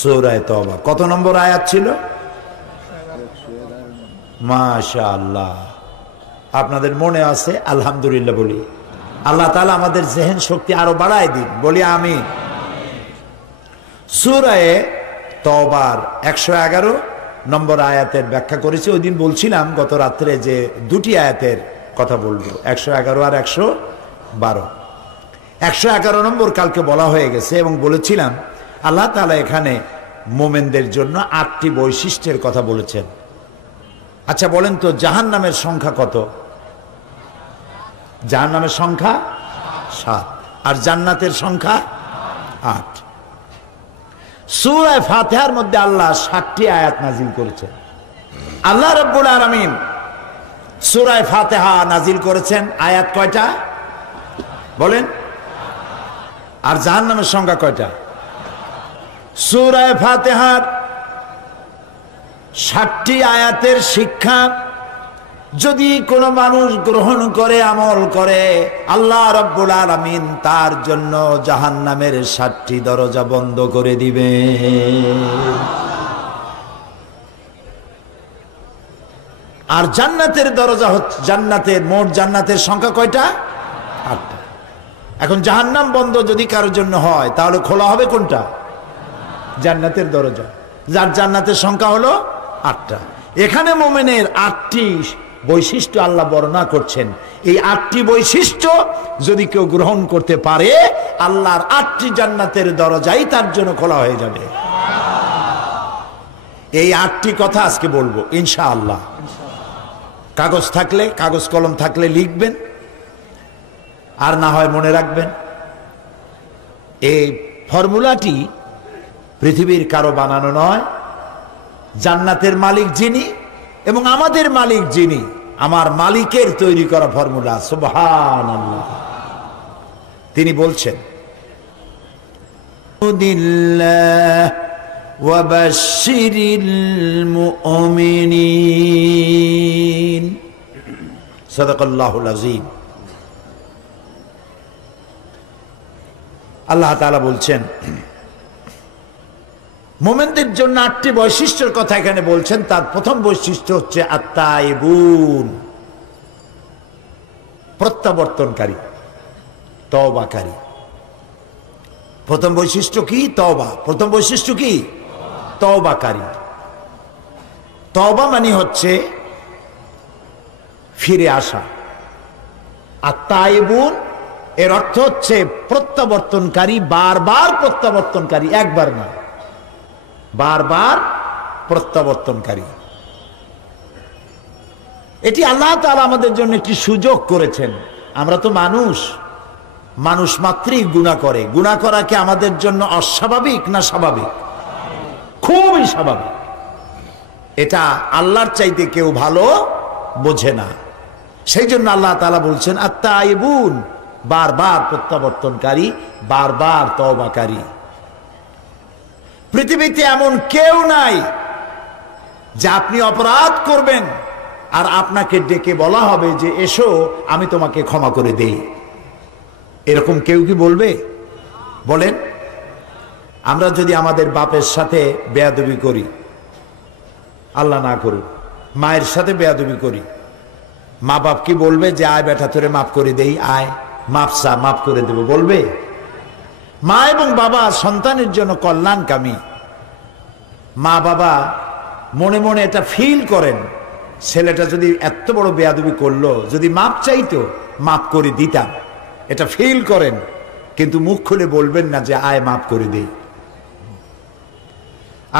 সূরা তওবা। কত নম্বর আয়াত ছিল? মাশাআল্লাহ, আপনাদের মনে আছে? আলহামদুলিল্লাহ বলি। আল্লাহ তাআলা আমাদের জেহেন শক্তি আরো বাড়ায় দিন, বলি আমিন। সূরা তওবার 111 নম্বর আয়াতের ব্যাখ্যা করেছি। ওই দিন বলছিলাম গত রাত্রে যে দুটি আয়াতের কথা বলবো, 111 আর 112। 111 নম্বর কালকে বলা হয়ে গেছে এবং বলেছিলাম আল্লাহ তাআলা এখানে মোমেনদের জন্য 8টি বৈশিষ্ট্যের কথা বলেছেন। আচ্ছা বলেন তো, জাহান্নামের সংখ্যা কত? জাহান্নামের সংখ্যা 7 আর জান্নাতের সংখ্যা 8। সূরা ফাতিহার মধ্যে আল্লাহ 7টি আয়াত নাজিল করেছেন। আল্লাহ রাব্বুল আলামিন সূরা ফাতিহা নাজিল করেছেন আয়াত কয়টা বলেন? আর জাহান্নামের সংখ্যা কয়টা? সূরা ফাতিহার 7টি আয়াতের শিক্ষা যদি কোনো মানুষ গ্রহণ করে, আমল করে, আল্লাহ রাব্বুল আলামিন তার জন্য জাহান্নামের 7টি দরজা বন্ধ করে দিবে। আর জান্নাতের দরজা হচ্ছে, জান্নাতের মোট জান্নাতের সংখ্যা কয়টা? 8টা। এখন জাহান্নাম বন্ধ যদি কারোর জন্য হয় তাহলে খোলা হবে কোনটা? জান্নাতের দরজা, যার জান্নাতের সংখ্যা হলো 8টা। এখানে মুমিনের 8টি বৈশিষ্ট্য আল্লাহ বর্ণনা করছেন। এই 8টি বৈশিষ্ট্য যদি কেউ গ্রহণ করতে পারে, আল্লাহর 8টি জান্নাতের দরজাই তার জন্য খোলা হয়ে যাবে। এই 8টি কথা আজকে বলবো ইনশাআল্লাহ। কাগজ থাকলে, কাগজ কলম থাকলে লিখবেন, আর না হয় মনে রাখবেন। এই ফর্মুলাটি পৃথিবীর কারো বানানো নয়। জান্নাতের মালিক যিনি এবং আমাদের মালিক যিনি, আমার মালিকের তৈরি করা ফর্মুলা। সুবহানাল্লাহ। তিনি বলছেন, ওয়া বাশশিরিল মুমিনিন। সাদাকাল্লাহুল আযীম। আল্লাহ তাআলা বলছেন মুমিনদের জন্য 8টি বৈশিষ্ট্যের কথা এখানে বলছেন। তার প্রথম বৈশিষ্ট্য হচ্ছে আত-তাইবুন, প্রত্যাবর্তনকারী, তওবাকারী। প্রথম বৈশিষ্ট্য কি? তওবা। প্রথম বৈশিষ্ট্য কি? তওবাকারী। তওবা মানে হচ্ছে ফিরে আসা। আত-তাইবুন এর অর্থ হচ্ছে প্রত্যাবর্তনকারী, বারবার প্রত্যাবর্তনকারী, একবার না, বারবার প্রত্যাবর্তনকারী। এটি আল্লাহ তাআলা আমাদের জন্য একটি সুযোগ করেছেন। আমরা তো মানুষ, মানুষ মাত্রই গুনাহ করে। গুনাহ করা কি আমাদের জন্য অস্বাভাবিক না স্বাভাবিক? খুবই স্বাভাবিক। এটা আল্লাহর চাইতে কেউ ভালো বোঝে না। সেই জন্য আল্লাহ তাআলা বলছেন আত-তাইবুন, বারবার প্রত্যাবর্তনকারী, বারবার তওবাকারী। পৃথিবীতে এমন কেউ নাই যে আপনি অপরাধ করবেন আর আপনাকে ডেকে বলা হবে যে এসো আমি তোমাকে ক্ষমা করে দেই। এরকম কেউ কি বলবে? বলেন। আমরা যদি আমাদের বাপের সাথে বেয়াদবি করি, আল্লাহ না করুক, মায়ের সাথে বেয়াদবি করি, মা বাপ কি বলবে যে আয় বেটা তোরে মাফ করে দেই, আয় মাফ চা, মাফ করে দেব? বলবে? মা এবং বাবা সন্তানের জন্য কল্যাণকামী। মা বাবা মনে মনে এটা ফিল করেন, ছেলেটা যদি এত বড় বেয়াদবি করলো, যদি মাপ চাইতো মাফ করে দিতাম, এটা ফিল করেন, কিন্তু মুখ খুলে বলবেন না যে আয় মাফ করে দেই।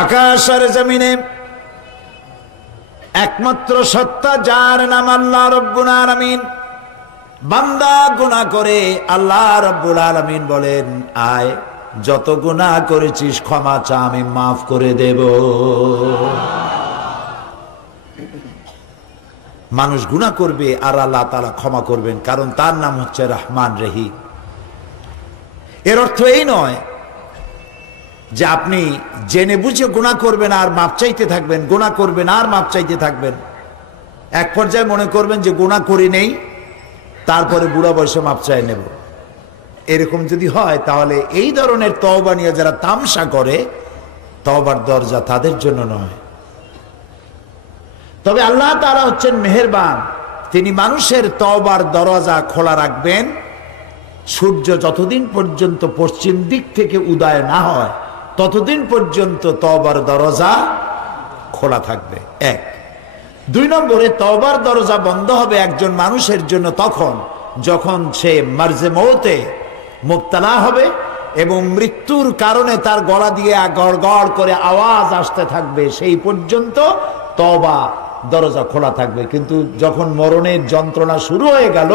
আকাশ আর জমিনে একমাত্র সত্তা যার নাম আল্লাহ রাব্বুল আলামিন। বান্দা গুনাহ করে, আল্লাহ রাব্বুল আলামিন বলেন আয় যত গুনাহ করেছিস ক্ষমা চা, আমি মাফ করে দেব। মানুষ গুনাহ করবে আর আল্লাহ তাআলা ক্ষমা করবেন, কারণ তার নাম হচ্ছে রহমান রহিম। এর অর্থ এই নয় যে আপনি জেনে বুঝে গুনাহ করবেন আর মাপ চাইতে থাকবেন, গুনাহ করবেন আর মাপ চাইতে থাকবেন। এক পর্যায়ে মনে করবেন যে গুনাহ করি নেই, তারপরে বুড়া বয়সে মাপ চাই নেব। এরকম যদি হয় তাহলে এই ধরনের তওবা নিয়ে যারা তামসা করে তওবার দরজা তাদের জন্য নয়। তবে আল্লাহ তাআলা হচ্ছেন মেহেরবান, তিনি মানুষের তওবার দরজা খোলা রাখবেন সূর্য যতদিন পর্যন্ত পশ্চিম দিক থেকে উদয় না হয় ততদিন পর্যন্ত তওবার দরজা খোলা থাকবে। এক। 2 নম্বরে তওবার দরজা বন্ধ হবে একজন মানুষের জন্য তখন যখন সে মার্জে মৌতে মুবতালা হবে এবং মৃত্যুর কারণে তার গলা দিয়ে গড় গড় করে আওয়াজ আসতে থাকবে, সেই পর্যন্ত তওবা দরজা খোলা থাকবে। কিন্তু যখন মরণের যন্ত্রণা শুরু হয়ে গেল,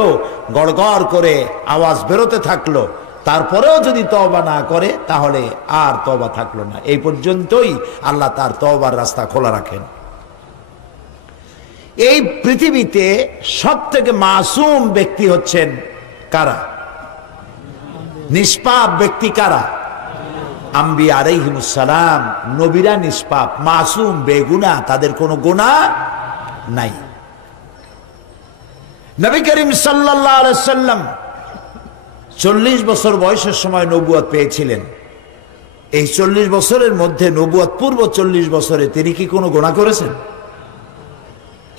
গড় গড় করে আওয়াজ বেরোতে থাকলো, তারপরেও যদি তওবা না করে তাহলে আর তওবা থাকলো না। এই পর্যন্তই আল্লাহ তার তওবার রাস্তা খোলা রাখেন। এই পৃথিবীতে সবথেকে মাসুম ব্যক্তি হচ্ছেন কারা? নিষ্পাপ ব্যক্তি কারা? আম্বিয়া আলাইহিমুস সালাম। নবীরা নিষ্পাপ, মাসুম, বেগুনাহ, তাদের কোনো গুনাহ নাই। নবী করিম সাল্লাল্লাহু আলাইহি সাল্লাম 40 বছর বয়সের সময় নবুয়ত পেয়েছিলেন। এই 40 বছরের মধ্যে নবুয়ত পূর্ব 40 বছরে তিনি কি কোনো গুনাহ করেছেন?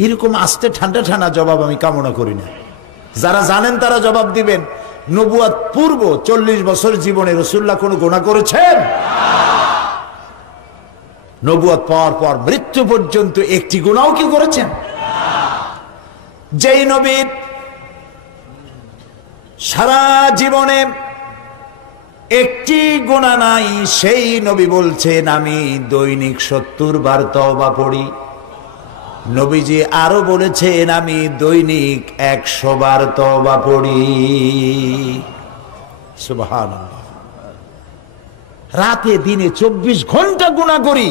এরকম আস্তে ঠান্ডা ঠান্ডা জবাব আমি কামনা করি না। যারা জানেন তারা জবাব দিবেন। নবুয়ত পূর্ব 40 বছর জীবনে রাসূলুল্লাহ কোনো গুনাহ করেছেন? নবুয়ত পাওয়ার পর মৃত্যু পর্যন্ত একটি গুনাহও কি করেছেন? যেই নবীর সারা জীবনে একটি গুনাহ নাই, সেই নবী বলছেন আমি দৈনিক 70 বার তওবা পড়ি। নবীজি আরো বলেছেন আমি দৈনিক 100 বার তওবা পড়ি। সুবহানাল্লাহ। রাতে দিনে 24 ঘন্টা গুনাহ করি,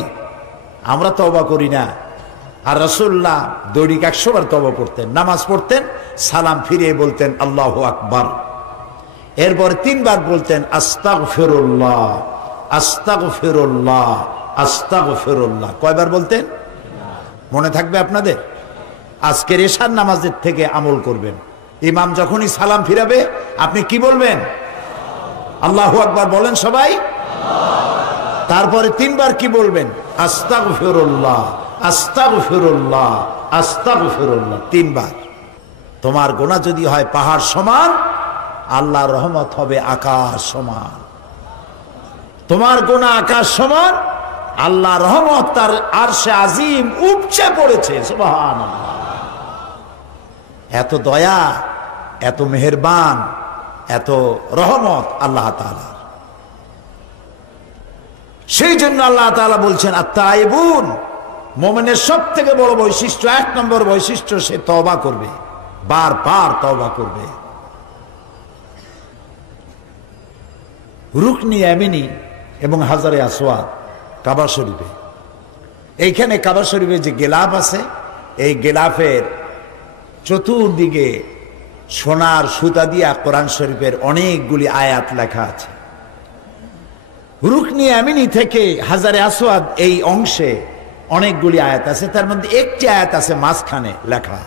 আমরা তওবা করি না। আর রাসূলুল্লাহ দৈনিক 100 বার তওবা পড়তেন। নামাজ পড়তেন, সালাম ফিরিয়ে বলতেন আল্লাহু আকবার, এরপর 3 বার বলতেন আস্তাগফিরুল্লাহ আস্তাগফিরুল্লাহ আস্তাগফিরুল্লাহ। কয়বার বলতেন মনে থাকবে আপনাদের? আজকের এশার নামাজের থেকে আমল করবেন। ইমাম যখনই সালাম ফিরাবে আপনি কি বলবেন? আল্লাহু আকবার বলেন সবাই। তারপরে 3 বার কি বলবেন? আস্তাগফিরুল্লাহ আস্তাগফিরুল্লাহ আস্তাগফিরুল্লাহ 3 বার। তোমার গুনাহ যদি হয় পাহাড় সমান, আল্লাহর রহমত হবে আকাশ সমান। তোমার গুনাহ আকাশ সমান, আল্লাহর রহমত তার আরশে আজিম উপচে পড়েছে। সুবহানাল্লাহ। এত দয়া, এত মেহেরবান, এত রহমত আল্লাহ তাআলা। সেই জন্য আল্লাহ তাআলা বলছেন আত-তাইবুন, মুমিনের সবথেকে বড় বৈশিষ্ট্য, 1 নম্বর বৈশিষ্ট্য, সে তওবা করবে, বারবার তওবা করবে। রুকনি ইয়ামিনি এবং হাজারে আসওয়াদ কাবা শরীফে, এইখানে কাবা শরীফে যে গেলাফ আছে, এই গেলাফের চতুর্দিকে সোনার সুতা দিয়া কোরআন শরীফের অনেকগুলি আয়াত লেখা আছে। রুকনি ইয়ামিনি থেকে হাজারে আসওয়াদ এই অংশে অনেকগুলি আয়াত আছে, তার মধ্যে একটি আয়াত আছে মাঝখানে লেখা।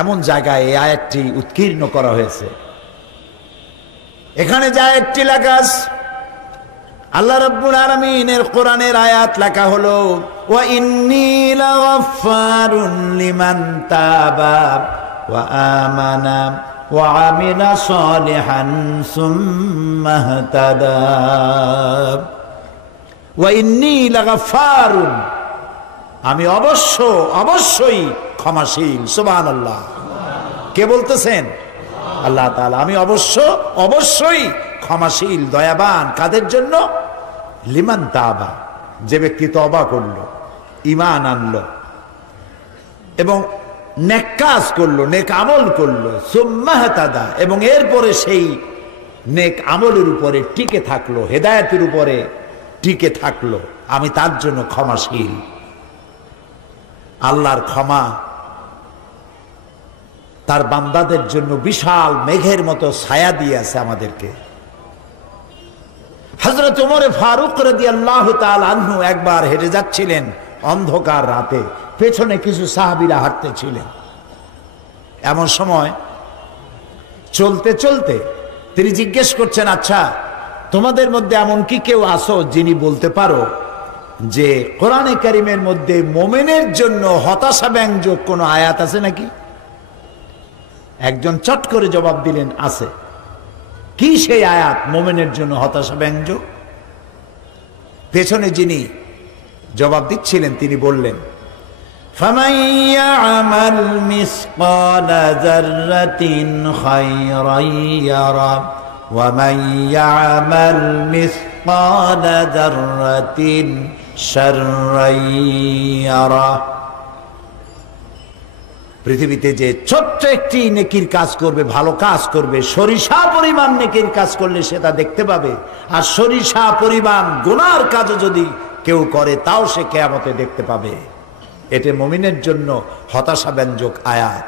এমন জায়গায় এই আয়াতটি উৎকীর্ণ করা হয়েছে। এখানে যে আয়াতটি লেখা আছে, আল্লাহ রাব্বুল আলামিনের কোরআনের আয়াত লেখা হলো ওয়া ইন্নী লাগাফফারুন লিমান তাবা ওয়া আমানা ওয়া আমিলা সালিহান সুম্মা ইহতাদা। ওয়া ইন্নী লাগাফফারুন, আমি অবশ্যই ক্ষমাশীল। সুবহানাল্লাহ। কে বলতেছেন? আল্লাহ তাআলা। আমি অবশ্যই ক্ষমাশীল, দয়াবান। কাদের জন্য? লিমান তাবা, যে ব্যক্তি তওবা করলো, ঈমান আনলো এবং নেক কাজ করলো, নেক আমল করলো, সুম্মা ইহতাদা, এবং এরপরে সেই নেক আমলের উপরে টিকে থাকলো, হেদায়েতের উপরে টিকে থাকলো, আমি তার জন্য ক্ষমাশীল। আল্লাহর ক্ষমা তার বান্দাদের জন্য বিশাল মেঘের মতো ছায়া দিয়ে আছে আমাদেরকে। হযরত ওমর ফারুক রাদিয়াল্লাহু তাআলা আনহু একবার হেঁটে যাচ্ছিলেন অন্ধকার রাতে, পেছনে কিছু সাহাবীরা হাঁটতেছিলেন। এমন সময় চলতে চলতে তিনি জিজ্ঞেস করছেন, আচ্ছা তোমাদের মধ্যে এমন কি কেউ আসো যিনি বলতে পারো যে কোরআনে কারিমের মধ্যে মোমেনের জন্য হতাশা ব্যঞ্জক কোনো আয়াত আছে নাকি? একজন চট করে জবাব দিলেন, আছে। কি সেই আয়াত মোমেনের জন্য হতাশা ব্যঞ্জক? পেছনে যিনি জবাব দিচ্ছিলেন তিনি বললেন, فَمَن يَعْمَلْ مِثْقَالَ ذَرَّةٍ خَيْرًا يَرَهُ وَمَن يَعْمَلْ مِثْقَالَ ذَرَّةٍ شَرًّا يَرَهُ। পৃথিবীতে যে ছোট্ট একটি নেকির কাজ করবে, ভালো কাজ করবে, সরিষা পরিমাণ নেকির কাজ করলে সেটা দেখতে পাবে। আর সরিষা পরিমাণ গুনার কাজও যদি কেউ করে তাও সে কিয়ামতে দেখতে পাবে। এটা মুমিনের জন্য হতাশা ব্যঞ্জক আয়াত।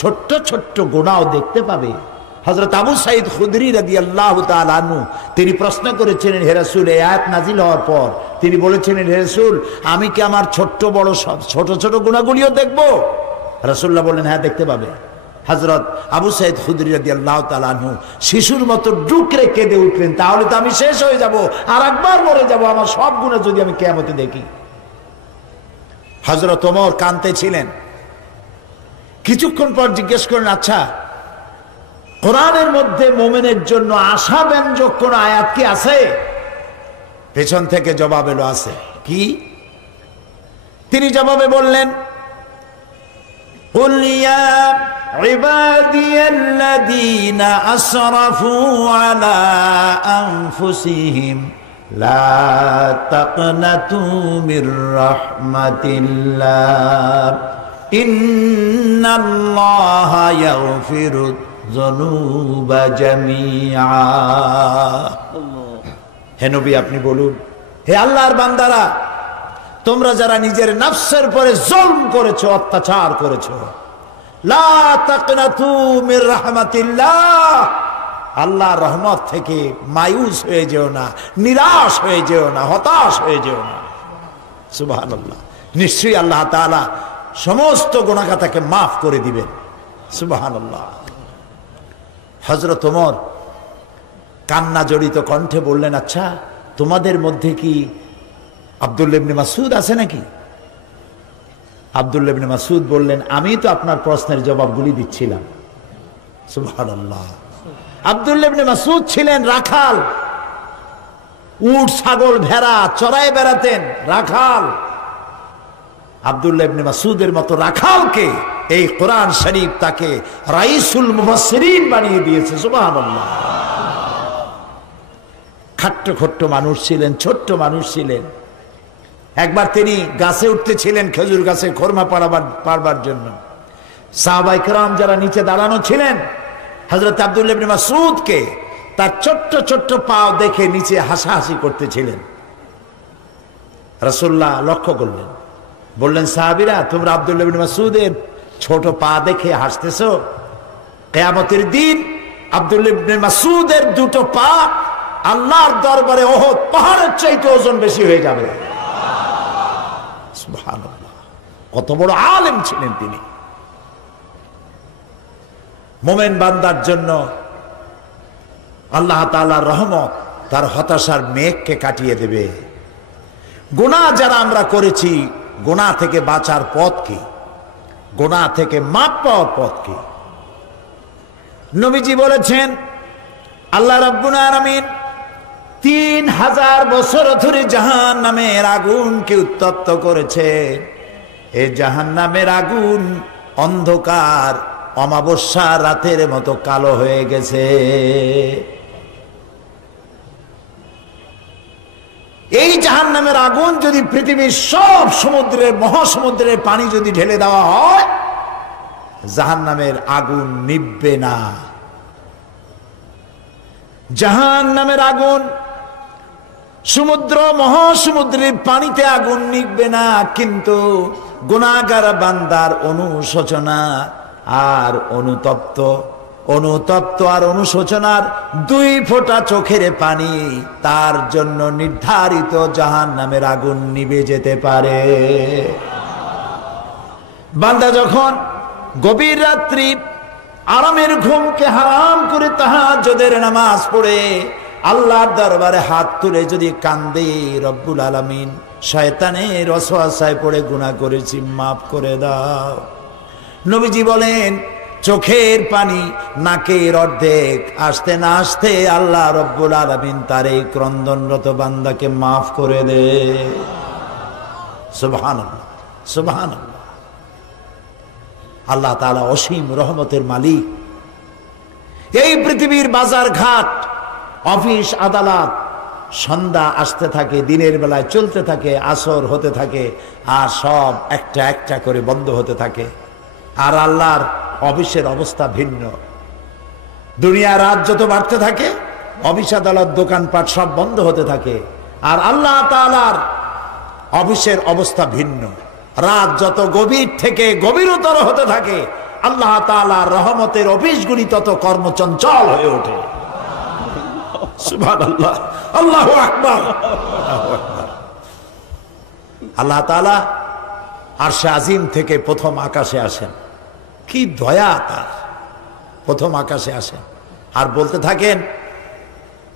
ছোট্ট ছোট্ট গুনাহও দেখতে পাবে। হযরত আবু সাঈদ খুদরি রাদিয়াল্লাহু তাআলা আনহু তিনি প্রশ্ন করেছিলেন, হে রাসূল, এই আয়াত নাজিল হওয়ার পর তিনি বলেছিলেন, হে রাসূল, আমি কি আমার ছোট্ট বড় সব ছোট ছোট গুনাহগুলিও দেখব? রাসূলুল্লাহ বললেন, হ্যাঁ, দেখতে পাবে। হযরত আবু সাঈদ খুদরি রাদিয়াল্লাহু তাআলা আনহু শিশুর মতো ডুকরে কেঁদে উঠলেন, তাহলে তো আমি শেষ হয়ে যাব, আর একবার মরে যাব, আমার সব গুনাহ যদি আমি কিয়ামতে দেখি। হযরত ওমর কাঁদতেছিলেন। কিছুক্ষণ পর জিজ্ঞেস করেন, আচ্ছা, কোরআনের মধ্যে মুমিনের জন্য আশা ব্যঞ্জক কোন আয়াত কি আছে? পেছন থেকে জবাব এলো, আছে। কি? তিনি জবাবে বললেন, قُلْ يَا عِبَادِيَ الَّذِينَ أَسْرَفُوا عَلَى أَنفُسِهِمْ لَا تَقْنَطُوا مِنْ رَحْمَةِ اللَّهِ إِنَّ اللَّهَ يَغْفِرُ الذُّنُوبَ جَمِيعًا। হে নবী, আপনি বলুন, হে আল্লাহর বান্দারা, তোমরা যারা নিজের নফসের পরে জুলম করেছো, অত্যাচার করেছো, লা তাকনাতু মির রাহমাতিল্লাহ, আল্লাহর রহমত থেকে মায়ুস হয়ে যেও না, নিরাশ হয়ে যেও না, হতাশ হয়ে যেও না। সুবহানাল্লাহ। নিশ্চয়ই আল্লাহ তাআলা সমস্ত গুনাহকে মাফ করে দিবেন। সুবহানাল্লাহ। হযরত ওমর কান্না জড়িত কণ্ঠে বললেন, আচ্ছা, তোমাদের মধ্যে কি আব্দুল্লাহ ইবনে মাসউদ আছে নাকি? আব্দুল্লাহ ইবনে মাসউদ বললেন, আমি তো আপনার প্রশ্নের জবাবগুলি দিচ্ছিলাম। সুবহানাল্লাহ। আব্দুল্লাহ ইবনে মাসউদ ছিলেন রাখাল, উট ছাগল ভেড়া চড়ায় বেড়াতেন, রাখাল। আব্দুল্লাহ ইবনে মাসউদের মতো রাখালকে এই কোরআন শরীফ তাকে রাইসুল মুফাসসিরিন বানিয়ে দিয়েছে। সুবহানাল্লাহ। খাট্ট খট্ট মানুষ ছিলেন, ছোট্ট মানুষ ছিলেন। একবার তিনি গাছে উঠতেছিলেন, খেজুর গাছে খোরমা পাড়বার জন্য। সাহাবায়ে কেরাম যারা নিচে দাঁড়ানো ছিলেন, হযরত আব্দুল্লাহ ইবনে মাসউদকে তার ছোট্ট ছোট্ট পাও দেখে নিচে হাসাহাসি করতেছিলেন। রাসূলুল্লাহ লক্ষ্য করলেন, বললেন, সাহাবীরা, তোমরা আব্দুল্লাহ ইবনে মাসউদের ছোট পা দেখে হাসতেছো? কিয়ামতের দিন আব্দুল্লাহ ইবনে মাসউদের দুটো পা আল্লাহর দরবারে উহুদ পাহাড়ের চাইতে ওজন বেশি হয়ে যাবে। সুবহানাল্লাহ। কত বড় আলেম ছিলেন তিনি। মুমিন বান্দার জন্য আল্লাহ তাআলার রহমত তার হতাশার মেঘকে কাটিয়ে দেবে। গুনাহ যারা আমরা করেছি, গুনাহ থেকে বাঁচার পথ কি? গুনাহ থেকে মাপ পাওয়ার পথ কি? নবীজি বলেছেন, আল্লাহ রাব্বুল আলামিন 3000 বছর ধরে জাহান্নামের আগুনকে উত্তপ্ত করেছে। এই জাহান্নামের আগুন অন্ধকার অমাবস্যা রাতের মতো কালো হয়ে গেছে। এই জাহান্নামের আগুন যদি পৃথিবীর সব সমুদ্রের মহাসমুদ্রের পানি যদি ঢেলে দেওয়া হয়, জাহান্নামের আগুন নিভবে না। জাহান্নামের আগুন সমুদ্র মহাসমুদ্রের পানিতে আগুন নিভবে না, কিন্তু গুনাহগার বান্দার অনুশোচনা আর অনুতপ্ত আর অনুশোচনার 2 ফোঁটা চোখের পানি তার জন্য নির্ধারিত জাহান্নামের আগুন নিভে যেতে পারে। বান্দা যখন গভীর রাত্রি আরামের ঘুমকে হারাম করে তাহাজ্জুদের নামাজ পড়ে আল্লাহর দরবারে হাত তুলে যদি কান্দে, রব্বুল আলামিন শয়তানের ওয়াসওয়াসায় পড়ে গুনাহ করেছি, মাফ করে দাও। নবীজি বলেন চোখের পানি নাকের অর্ধেক আসতে না আসতে আল্লাহ রব্বুল আলামিন তার এই ক্রন্দনরত বান্দাকে মাফ করে দে। সুবহানাল্লাহ, সুবহানাল্লাহ। আল্লাহ তাআলা অসীম রহমতের মালিক। এই পৃথিবীর বাজার ঘাট, অফিস আদালত সন্ধ্যা আসতে থাকে, দিনের বেলায় চলতে থাকে, আসর হতে থাকে, আর সব একটা একটা করে বন্ধ হতে থাকে। আর আল্লাহর অফিসের অবস্থা ভিন্ন। দুনিয়া রাত যত বাড়তে থাকে, অফিস আদালত দোকানপাট সব বন্ধ হতে থাকে। আর আল্লাহ তাআলার অফিসের অবস্থা ভিন্ন। রাত যত গভীর থেকে গভীরতর হতে থাকে, আল্লাহ তাআলার রহমতের অফিসগুলি তত কর্মচঞ্চল হয়ে ওঠে। সুবহানাল্লাহ, আল্লাহু আকবার, আল্লাহু আকবার। আল্লাহ তাআলা আরশে আজিম থেকে প্রথম আকাশে আসেন। কি দয়া তার! প্রথম আকাশে আসেন আর বলতে থাকেন,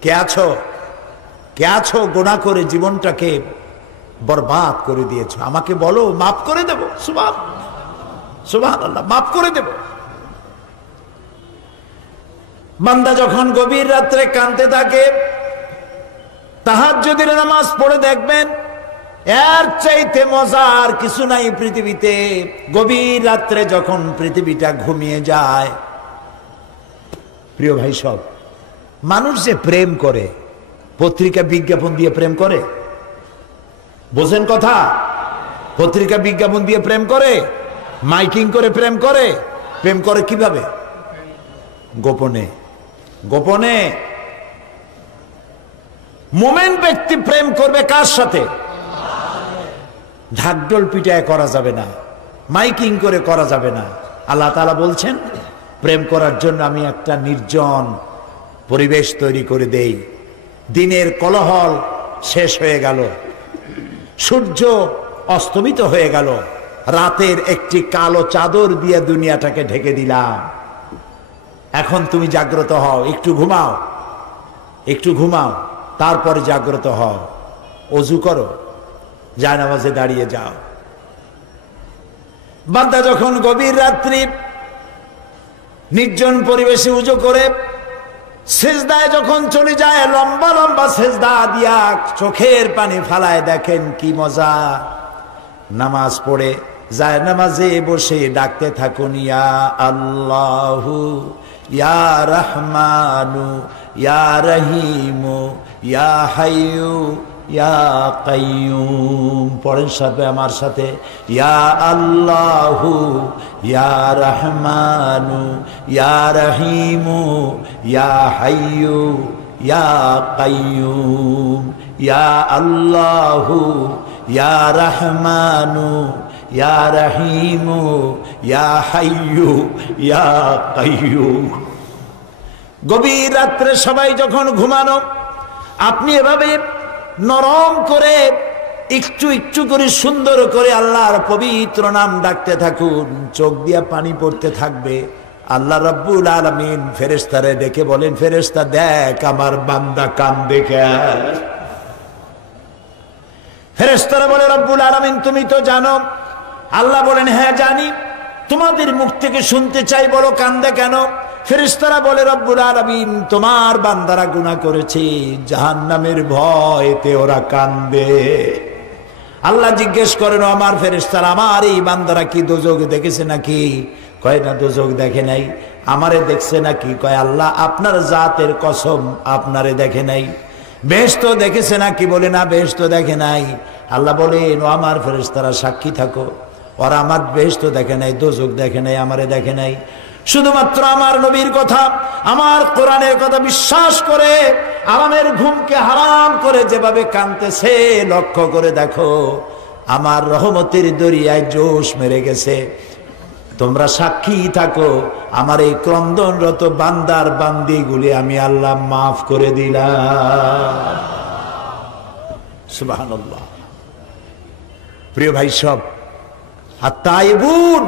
কে আছো, কে আছো গুনাহ করে জীবনটাকে বরবাদ করে দিয়েছো, আমাকে বলো, মাফ করে দেব। সুবহানাল্লাহ, মাফ করে দেব। বান্দা যখন গভীর রাত্রে কাঁদতে থাকে, তাহাজ্জুদের নামাজ পড়ে দেখবেন এর চাইতে মজার কিছু নাই পৃথিবীতে। গভীর রাত্রে যখন পৃথিবীটা ঘুমিয়ে যায়, প্রিয় ভাই সব, মানুষ যে প্রেম করে, পত্রিকা বিজ্ঞাপন দিয়ে প্রেম করে, বোঝেন কথা? পত্রিকা বিজ্ঞাপন দিয়ে প্রেম করে, মাইকিং করে প্রেম করে। প্রেম করে কিভাবে? গোপনে, গোপনে। মুমিন ব্যক্তি প্রেম করবে কার সাথে? ঢাকঢোল পিটায় করা যাবে না, মাইকিং করে করা যাবে না। আল্লাহ তাআলা বলছেন, প্রেম করার জন্য আমি একটা নির্জন পরিবেশ তৈরি করে দেই। দিনের কোলাহল শেষ হয়ে গেল, সূর্য অস্তমিত হয়ে গেল, রাতের একটি কালো চাদর দিয়ে দুনিয়াটাকে ঢেকে দিলাম। এখন তুমি জাগ্রত হও, একটু ঘুমাও, একটু ঘুমাও, তারপরে জাগ্রত হও, ওযু করো, জায়নামাজে দাঁড়িয়ে যাও। বান্দা যখন গভীর রাত্রি নির্জন পরিবেশে ওযু করে সিজদায় যখন চলে যায়, লম্বা লম্বা সিজদা দিয়া চোখের পানি ফালায়, দেখেন কি মজা। নামাজ পড়ে জায়নামাজে বসে ডাকতে থাকুন, ইয়া আল্লাহু ইয়া রহমানু ইয়া রহিমু ইয়া হাইয়ু ইয়া কাইয়ুম। পড়েন সাথে আমার সাথে, ইয়া আল্লাহু ইয়া রহমানু ইয়া রহিমু ইয়া হাইয়ু ইয়া কাইয়ুম। ইয়া আল্লাহু ইয়া রহমানু ইয়া রহিমু ইয়া হাইয়ু ইয়া কাইয়ুম। গভীর রাত্রে সবাই যখন ঘুমানো, আপনি এভাবে নরম করে একটু একটু করে সুন্দর করে আল্লাহর পবিত্র নাম ডাকতে থাকুন, চোখ দিয়া পানি পড়তে থাকবে। আল্লাহ রাব্বুল আলামিন ফেরেশতারে ডেকে বলেন, ফেরেশতা দেখ আমার বান্দা কান্দে কেন? ফেরেশতারা বলে, রব্বুল আলামিন তুমি তো জানো। আল্লাহ বলেন, হ্যাঁ জানি, তোমাদের মুখ থেকে শুনতে চাই, বলো কান্দে কেন? ফেরেশতারা বলে, রব্বুল আলামিন তোমার বান্দারা গুনাহ করেছে, জাহান্নামের ভয়তে ওরা কান্দে। আল্লাহ জিজ্ঞেস করেন, আমার ফেরেশতারা, আমার এই বান্দারা কি দোজখ দেখেছে নাকি? কয় না, দোজখ দেখে নাই। আমারে দেখছে নাকি? কয় আল্লাহ আপনার জাতের কসম, আপনারে দেখে নাই। বেহেশত দেখেছে নাকি? বলে না, বেহেশত দেখে নাই। আল্লাহ বলেন, ও আমার ফেরেশতারা সাক্ষী থাকো, ওরা আমার বেহেশত দেখে নাই, দোজখ দেখে নাই, আমারে দেখে নাই। শুধুমাত্র আমার নবীর কথা, আমার কোরআনের কথা বিশ্বাস করে আরামের ঘুমকে হারাম করে যেভাবে কাঁদতেছে, লক্ষ্য করে দেখো, আমার রহমতের দরিয়ায় জোশ মেরে গেছে। তোমরা সাক্ষী থাকো, আমার এই ক্রন্দনরত বান্দার বান্দিগুলি আমি আল্লাহ মাফ করে দিলাম। সুবহানাল্লাহ। প্রিয় ভাই সব, আত্তাইবুন,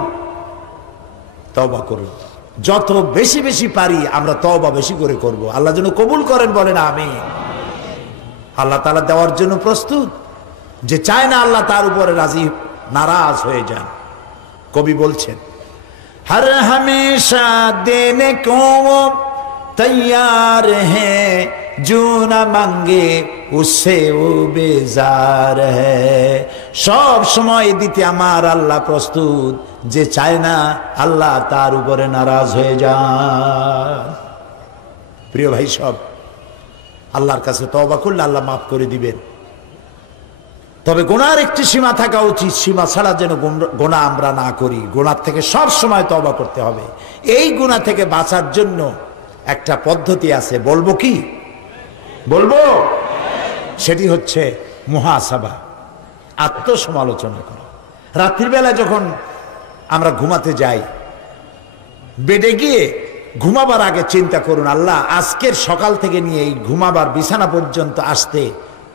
তওবা করুন, যত বেশি বেশি পারি আমরা তওবা বেশি করে করব। আল্লাহ যেন কবুল করেন, বলেন আমিন। আল্লাহ তাআলা দেওয়ার জন্য প্রস্তুত। যে চায় না আল্লাহ তার উপরে রাজি নারাজ হয়ে যান। কবি বলছেন, हर हमेशा देने को वो तैयार है, जो न मांगे उससे वो बेजार है। সব সময় দিতে আমার আল্লাহ প্রস্তুত, যে চায় না আল্লাহ তার উপরে নারাজ হয়ে যান। প্রিয় ভাই, সব আল্লাহর কাছে তওবা করলে আল্লাহ মাফ করে দিবেন। তবে গুনার একটি সীমা থাকা উচিত, সীমা ছাড়া যেন গুনাহ আমরা না করি। গুনাহ থেকে সব সময় তওবা করতে হবে। এই গুনাহ থেকে বাঁচার জন্য একটা পদ্ধতি আছে, বলবো কি? বলবো? সেটি হচ্ছে মুহাসাবা, আত্মসমালোচনা করা। রাত্রির বেলা যখন আমরা ঘুমাতে যাই, বেডে গিয়ে ঘুমাবার আগে চিন্তা করুন, আল্লাহ আজকের সকাল থেকে নিয়ে এই ঘুমাবার বিছানা পর্যন্ত আসতে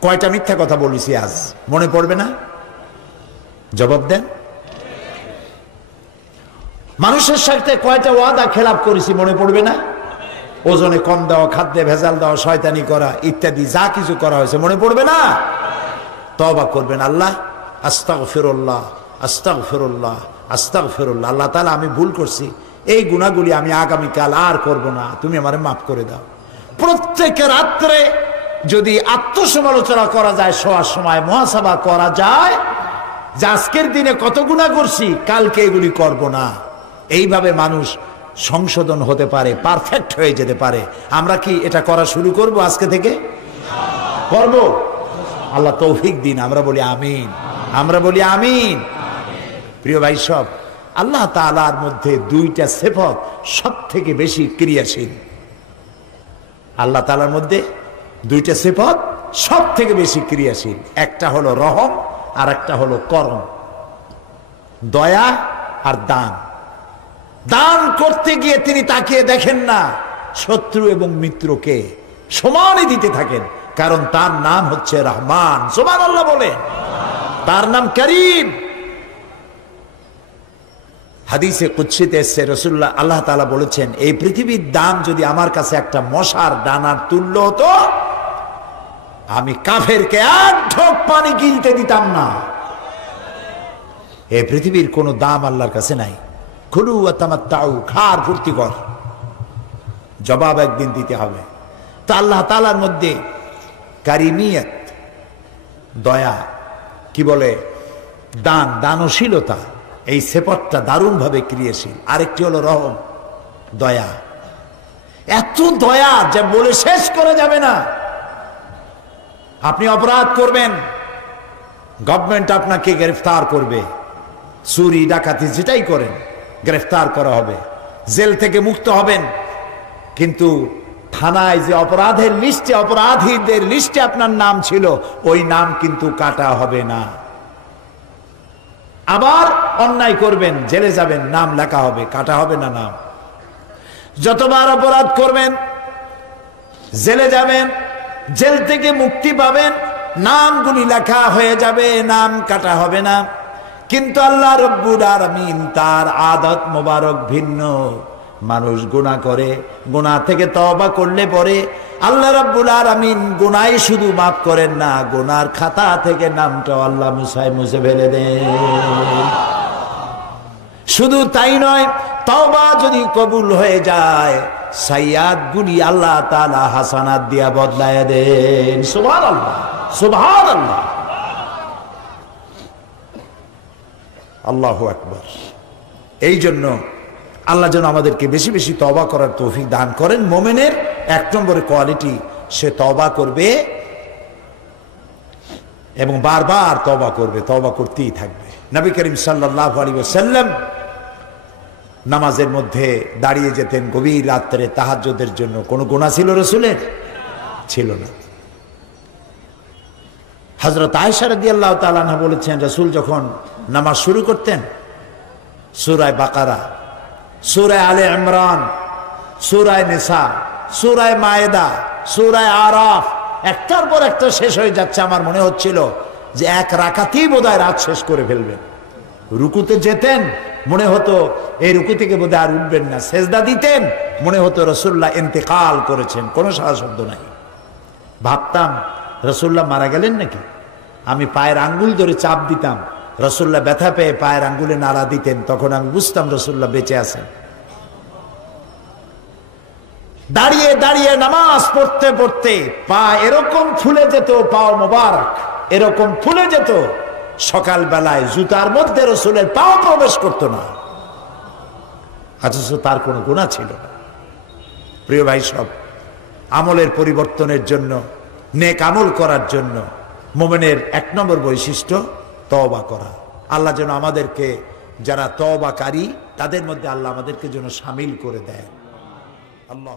কয়টা মিথ্যা কথা বলেছি আজ, মনে পড়বে না? জবাব দেন। মানুষের সাথে কয়টা ওয়াদা খেলাপ করেছি, মনে পড়বে না? ওজনে কম দেওয়া, খাদ্যে ভেজাল দেওয়া, শয়তানি করা ইত্যাদি যা কিছু করা হয়েছে, মনে পড়বে না? তওবা করবেন, আল্লাহ আস্তাগফিরুল্লাহ আস্তাগফিরুল্লাহ আস্তাগফিরুল্লাহ, আল্লাহ তাআলা আমি ভুল করছি, এই গুনাহগুলি আমি আগামীকাল আর করব না, তুমি আমারে মাফ করে দাও। প্রত্যেক রাত্রে যদি আত্মসমালোচনা করা যায়, শোয়ার সময় মুহাসাবা করা যায় যে আজকের দিনে কত গুনাহ করছি, কালকে এগুলি করব না, এইভাবে মানুষ সংশোধন হতে পারে, পারফেক্ট হয়ে যেতে পারে। আমরা কি এটা করা শুরু করব আজকে থেকে? করব? আল্লাহ তৌফিক দিন। আমরা বলি আমিন, আমরা বলি আমিন। প্রিয় ভাই, সব আল্লাহ তাআলার মধ্যে দুইটা সিফত সব থেকে বেশি ক্রিয়াশীল। আল্লাহ তাআলার মধ্যে দুইটা সিফত সব থেকে বেশি ক্রিয়াশীল। একটা হলো রহম আর একটা হলো করম, দয়া আর দান। দান করতে গিয়ে তিনি তাকিয়ে দেখেন না শত্রু এবং মিত্রকে, সমানই দিতে থাকেন, কারণ তার নাম হচ্ছে রহমান। সুবহানাল্লাহ বলে, তার নাম করিম। হাদিসে কুদসিতে এসেছে, রাসূলুল্লাহ আল্লাহ তাআলা বলেছেন, এই পৃথিবীর দাম যদি আমার কাছে একটা মশার দানার তুল্য হতো, আমি কাফেরকে এক ঢোক পানি গিলতে দিতাম না। এই পৃথিবীর কোনো দাম আল্লাহর কাছে নাই। খুলু ওয়া তামাত্তাউ, খার ফুর্তি কর, জবাব একদিন দিতে হবে। তো আল্লাহ তাআলার মধ্যে কারিমিয়ত, দয়া, কি বলে, দান, দানশীলতা, এই সিফতটা দারুণভাবে ক্রিয়াশীল। আরেকটি হলো রহম, দয়া। এত দয়া যে বলে শেষ করা যাবে না। আপনি অপরাধ করবেন, গভর্নমেন্ট আপনাকে গ্রেফতার করবে, চুরি ডাকাতি যেটাই করেন গ্রেফতার করা হবে, জেল থেকে মুক্ত হবেন, কিন্তু থানায় যে অপরাধের লিস্টে, অপরাধীদের লিস্টে আপনার নাম ছিল, ওই নাম কিন্তু কাটা হবে না। আবার অন্যায় করবেন, জেলে যাবেন, নাম লেখা হবে, কাটা হবে না নাম। যতবার অপরাধ করবেন, জেলে যাবেন, জেল থেকে মুক্তি পাবেন, নামগুলি লেখা হয়ে যাবে, নাম কাটা হবে না। কিন্তু আল্লাহ রব্বুল আলামিন তার আদত মোবারক ভিন্ন। মানুষ গুনাহ করে, গুনাহ থেকে তওবা করলে পরে আল্লাহ রব্বুল আলামিন গুনাহ শুধু মাফ করেন না, গুনার খাতা থেকে নামটা আল্লাহ মুছে ফেলে দেন। শুধু তাই নয়, তওবা যদি কবুল হয়ে যায়, সাইয়্যাত গুলি আল্লাহ তাআলা হাসানাত দিয়া বদলায় দেন। সুবহানাল্লাহ, সুবহানাল্লাহ, আল্লাহু আকবার। এই জন্য আল্লাহ যেন আমাদেরকে বেশি বেশি তওবা করার তৌফিক দান করেন। মুমিনের এক নম্বরে কোয়ালিটি, সে তওবা করবে এবং বারবার তওবা করবে, তওবা করতেই থাকবে। নবী করিম সাল্লাল্লাহু আলাইহি ওয়াসাল্লাম নামাজের মধ্যে দাঁড়িয়ে যেতেন গভীর রাত্রে তাহাজ্জুদের জন্য। কোনো গুনাহ ছিল রাসূলের? ছিল না। হযরত আয়েশা রাদিয়াল্লাহু তাআলা আনহা বলেছেন, রাসূল যখন নামাজ শুরু করতেন, সূরা বাকারা, সূরা আলে ইমরান, সূরা নিসা, সূরা মায়েদা, সূরা আরাফ একটার পর একটা শেষ হয়ে যাচ্ছে। আমার মনে হচ্ছিল যে এক রাকাতেই বোধহয় রাত শেষ করে ফেলবেন। রুকুতে যেতেন, মনে হতো এই রুকু থেকে বোধহয় আর উঠবেন না। সেজদা দিতেন, মনে হতো রাসূলুল্লাহ ইন্তেকাল করেছেন, কোনো সারা শব্দ নাই। ভাবতাম রাসূলুল্লাহ মারা গেলেন নাকি। আমি পায়ের আঙ্গুল ধরে চাপ দিতাম, রাসূলুল্লাহ ব্যথা পেয়ে পায়ের আঙ্গুলে নাড়া দিতেন, তখন আমি বুঝতাম রাসূলুল্লাহ বেঁচে আছেন। দাঁড়িয়ে দাঁড়িয়ে নামাজ পড়তে পড়তে পা এরকম ফুলে যেত, পাও মোবারক এরকম ফুলে যেত, সকাল বেলায় জুতার মধ্যে রাসূলের পাও প্রবেশ করতো না, অথচ তার কোনো গুনাহ ছিল না। প্রিয় ভাই সব, আমলের পরিবর্তনের জন্য, নেক আমল করার জন্য মুমিনের 1 নম্বর বৈশিষ্ট্য তওবা করা। আল্লাহ যেন আমাদেরকে, যারা তওবাকারী তাদের মধ্যে আল্লাহ আমাদেরকে যেন শামিল করে দেয়। আল্লাহ